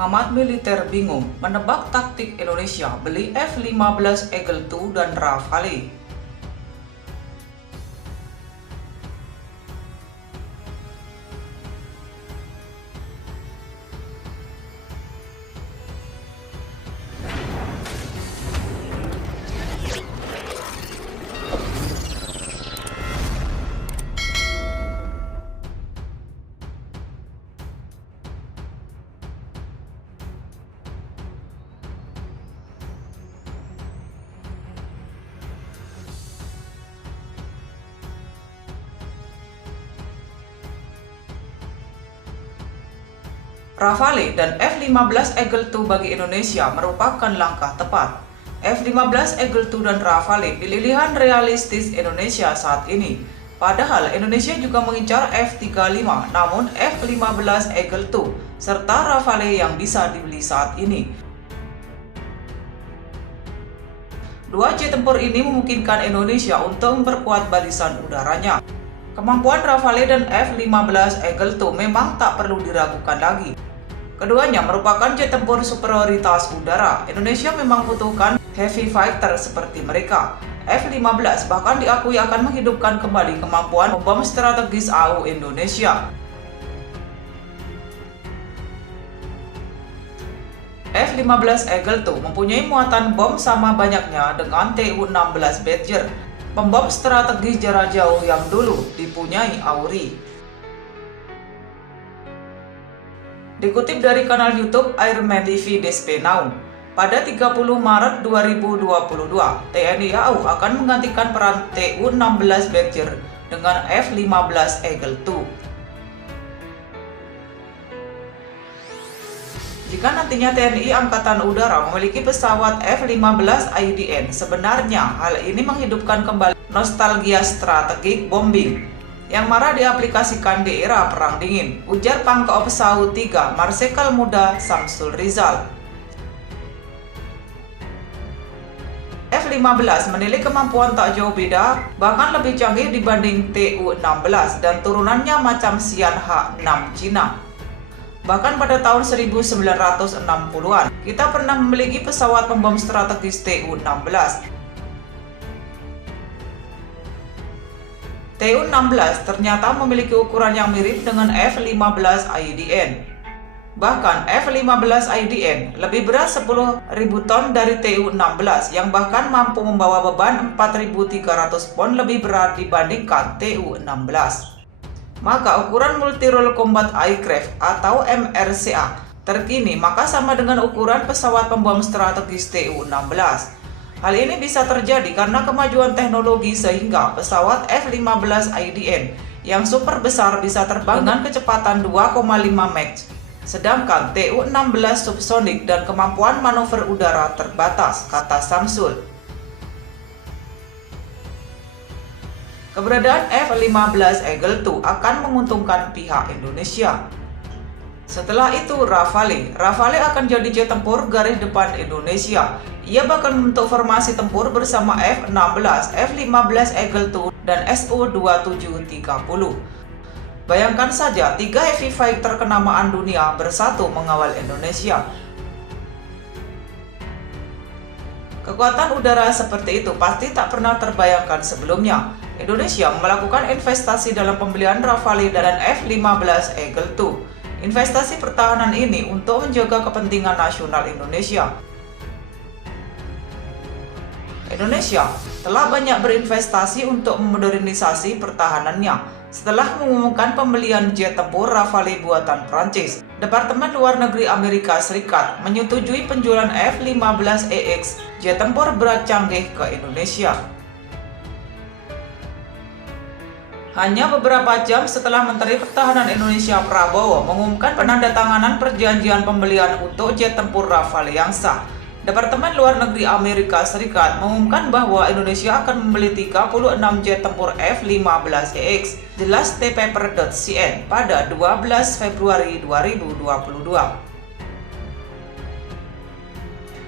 Pengamat militer bingung menebak taktik Indonesia beli F-15 Eagle II dan Rafale. Rafale dan F-15 Eagle II bagi Indonesia merupakan langkah tepat. F-15 Eagle II dan Rafale pilihan realistis Indonesia saat ini. Padahal Indonesia juga mengincar F-35, namun F-15 Eagle II serta Rafale yang bisa dibeli saat ini. Dua jet tempur ini memungkinkan Indonesia untuk memperkuat barisan udaranya. Kemampuan Rafale dan F-15 Eagle II memang tak perlu diragukan lagi. Keduanya merupakan jet tempur superioritas udara. Indonesia memang butuhkan heavy fighter seperti mereka. F-15 bahkan diakui akan menghidupkan kembali kemampuan bom strategis AU Indonesia. F-15 Eagle II mempunyai muatan bom sama banyaknya dengan Tu-16 Badger, pembom strategis jarak jauh yang dulu dipunyai AURI. Dikutip dari kanal YouTube Airman TV DSP Now, pada 30 Maret 2022, TNI AU akan menggantikan peran Tu-16 Badger dengan F-15 Eagle II. Jika nantinya TNI Angkatan Udara memiliki pesawat F-15 IDN, sebenarnya hal ini menghidupkan kembali nostalgia strategik bombing yang marak diaplikasikan di era Perang Dingin, ujar Pangkop Pesawat 3 Marsikal Muda Samsul Rizal. F-15 memiliki kemampuan tak jauh beda, bahkan lebih canggih dibanding Tu-16 dan turunannya macam Xi'an H-6 Cina. Bahkan pada tahun 1960-an, kita pernah memiliki pesawat pembom strategis Tu-16. Tu-16 ternyata memiliki ukuran yang mirip dengan F-15 IDN. Bahkan F-15 IDN lebih berat 10.000 ton dari Tu-16 yang bahkan mampu membawa beban 4.300 pon lebih berat dibandingkan Tu-16. Maka ukuran Multi-Role Combat Aircraft atau MRCA terkini maka sama dengan ukuran pesawat pembom strategis Tu-16. Hal ini bisa terjadi karena kemajuan teknologi sehingga pesawat F-15 IDN yang super besar bisa terbang dengan kecepatan 2,5 Mach, sedangkan Tu-16 subsonik dan kemampuan manuver udara terbatas, kata Samsul. Keberadaan F-15 Eagle II akan menguntungkan pihak Indonesia. Setelah itu Rafale akan jadi jet tempur garis depan Indonesia. Ia bakal membentuk formasi tempur bersama F-16, F-15 Eagle II, dan Su-2730. Bayangkan saja, 3 heavy fighter kenamaan dunia bersatu mengawal Indonesia. Kekuatan udara seperti itu pasti tak pernah terbayangkan sebelumnya. Indonesia melakukan investasi dalam pembelian Rafale dan F-15 Eagle II. Investasi pertahanan ini untuk menjaga kepentingan nasional Indonesia. Indonesia telah banyak berinvestasi untuk memodernisasi pertahanannya. Setelah mengumumkan pembelian jet tempur Rafale buatan Prancis, Departemen Luar Negeri Amerika Serikat menyetujui penjualan F-15EX jet tempur berat canggih ke Indonesia. Hanya beberapa jam setelah Menteri Pertahanan Indonesia Prabowo mengumumkan penandatanganan perjanjian pembelian untuk jet tempur Rafale yang sah, Departemen Luar Negeri Amerika Serikat mengumumkan bahwa Indonesia akan membeli 36 jet tempur F-15EX, jelas tpaper.cn pada 12 Februari 2022.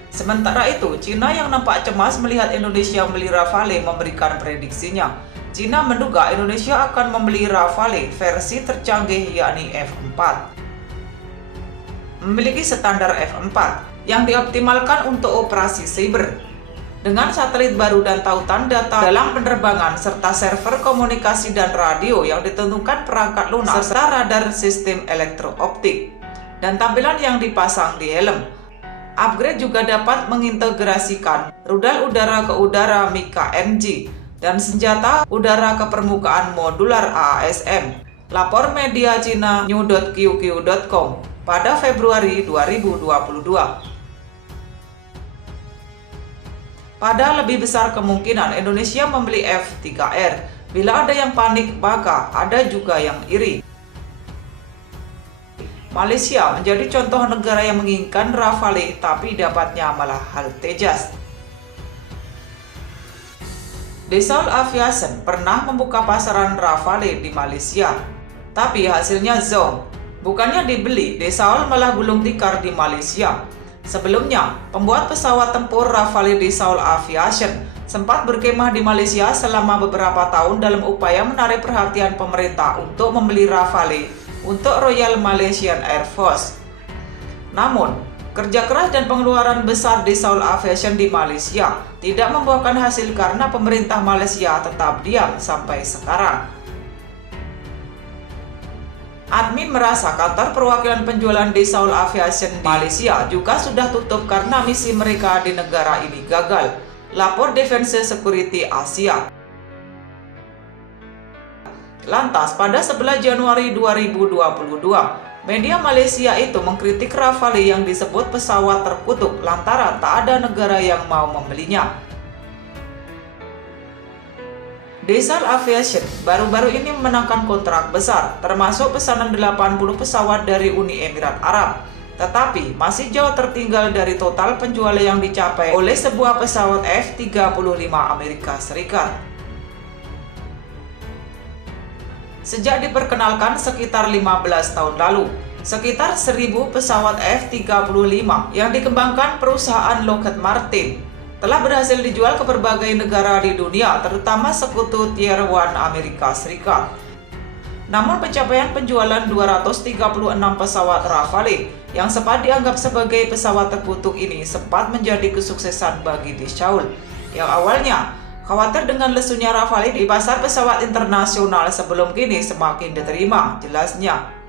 Sementara itu, Cina yang nampak cemas melihat Indonesia membeli Rafale memberikan prediksinya. Cina menduga Indonesia akan membeli Rafale versi tercanggih yakni F4. memiliki standar F4 yang dioptimalkan untuk operasi cyber. Dengan satelit baru dan tautan data dalam penerbangan serta server komunikasi dan radio yang ditentukan perangkat lunak serta radar sistem elektro-optik dan tampilan yang dipasang di helm. Upgrade juga dapat mengintegrasikan rudal udara ke udara MiKA-NG dan senjata udara ke permukaan modular AASM. Lapor media Cina new.qq.com pada Februari 2022. Pada lebih besar kemungkinan Indonesia membeli F-3R. Bila ada yang panik, maka ada juga yang iri. Malaysia menjadi contoh negara yang menginginkan Rafale tapi dapatnya malah hal Tejas. Dassault Aviation pernah membuka pasaran Rafale di Malaysia, tapi hasilnya zonk. Bukannya dibeli, Dassault malah gulung tikar di Malaysia. Sebelumnya, pembuat pesawat tempur Rafale Dassault Aviation sempat berkemah di Malaysia selama beberapa tahun dalam upaya menarik perhatian pemerintah untuk membeli Rafale untuk Royal Malaysian Air Force. Namun, kerja keras dan pengeluaran besar Dassault Aviation di Malaysia tidak membuahkan hasil karena pemerintah Malaysia tetap diam sampai sekarang. Admin merasa kantor perwakilan penjualan Dassault Aviation di Malaysia juga sudah tutup karena misi mereka di negara ini gagal. Lapor Defense Security Asia. Lantas, pada 11 Januari 2022, media Malaysia itu mengkritik Rafale yang disebut pesawat terkutuk lantaran tak ada negara yang mau membelinya. Dassault Aviation baru-baru ini memenangkan kontrak besar, termasuk pesanan 80 pesawat dari Uni Emirat Arab, tetapi masih jauh tertinggal dari total penjualan yang dicapai oleh sebuah pesawat F-35 Amerika Serikat. Sejak diperkenalkan sekitar 15 tahun lalu, sekitar 1.000 pesawat F-35 yang dikembangkan perusahaan Lockheed Martin telah berhasil dijual ke berbagai negara di dunia, terutama sekutu Tier 1 Amerika Serikat. Namun pencapaian penjualan 236 pesawat Rafale yang sempat dianggap sebagai pesawat terkutuk ini sempat menjadi kesuksesan bagi Dassault yang awalnya khawatir dengan lesunya Rafale di pasar pesawat internasional sebelum kini semakin diterima, jelasnya.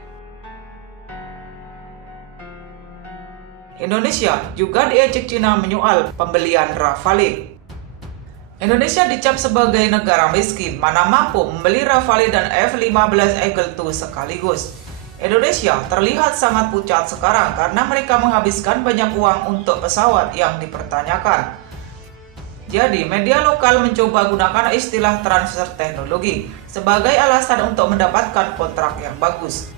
Indonesia juga diejek Cina menyoal pembelian Rafale. Indonesia dicap sebagai negara miskin mana mampu membeli Rafale dan F-15 Eagle II sekaligus. Indonesia terlihat sangat pucat sekarang karena mereka menghabiskan banyak uang untuk pesawat yang dipertanyakan. Jadi, media lokal mencoba gunakan istilah transfer teknologi sebagai alasan untuk mendapatkan kontrak yang bagus.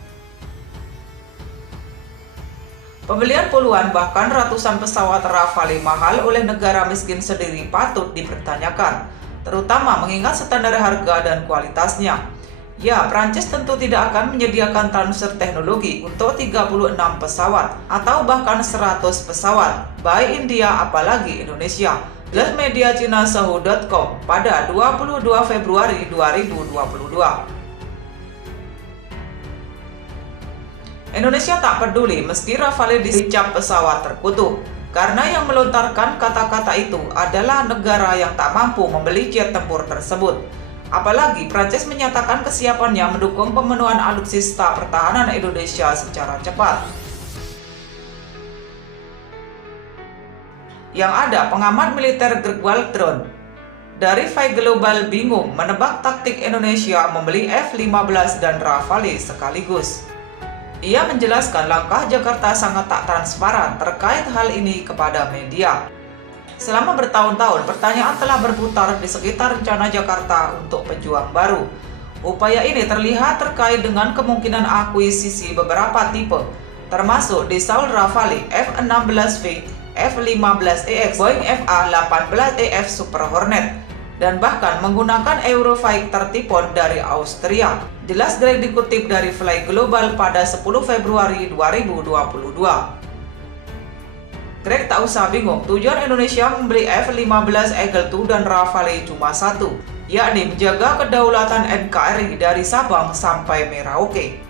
Pembelian puluhan bahkan ratusan pesawat Rafale mahal oleh negara miskin sendiri patut dipertanyakan, terutama mengingat standar harga dan kualitasnya. Ya, Prancis tentu tidak akan menyediakan transfer teknologi untuk 36 pesawat atau bahkan 100 pesawat, baik India apalagi Indonesia. Jelas media Cina Sohu.com pada 22 Februari 2022. Indonesia tak peduli meski Rafale dicap pesawat terkutuk, karena yang melontarkan kata-kata itu adalah negara yang tak mampu membeli jet tempur tersebut. Apalagi Prancis menyatakan kesiapannya mendukung pemenuhan alutsista pertahanan Indonesia secara cepat. Yang ada pengamat militer Greg Waldron dari Five Global bingung menebak taktik Indonesia membeli F-15 dan Rafale sekaligus. Ia menjelaskan langkah Jakarta sangat tak transparan terkait hal ini kepada media. Selama bertahun-tahun, pertanyaan telah berputar di sekitar rencana Jakarta untuk pejuang baru. Upaya ini terlihat terkait dengan kemungkinan akuisisi beberapa tipe, termasuk Dassault Rafale F-16V, F-15EX, Boeing FA-18EF Super Hornet, dan bahkan menggunakan Eurofighter Typhoon dari Austria. Jelas Greg dikutip dari Fly Global pada 10 Februari 2022. Greg tak usah bingung, tujuan Indonesia membeli F-15 Eagle II dan Rafale cuma satu, yakni menjaga kedaulatan NKRI dari Sabang sampai Merauke.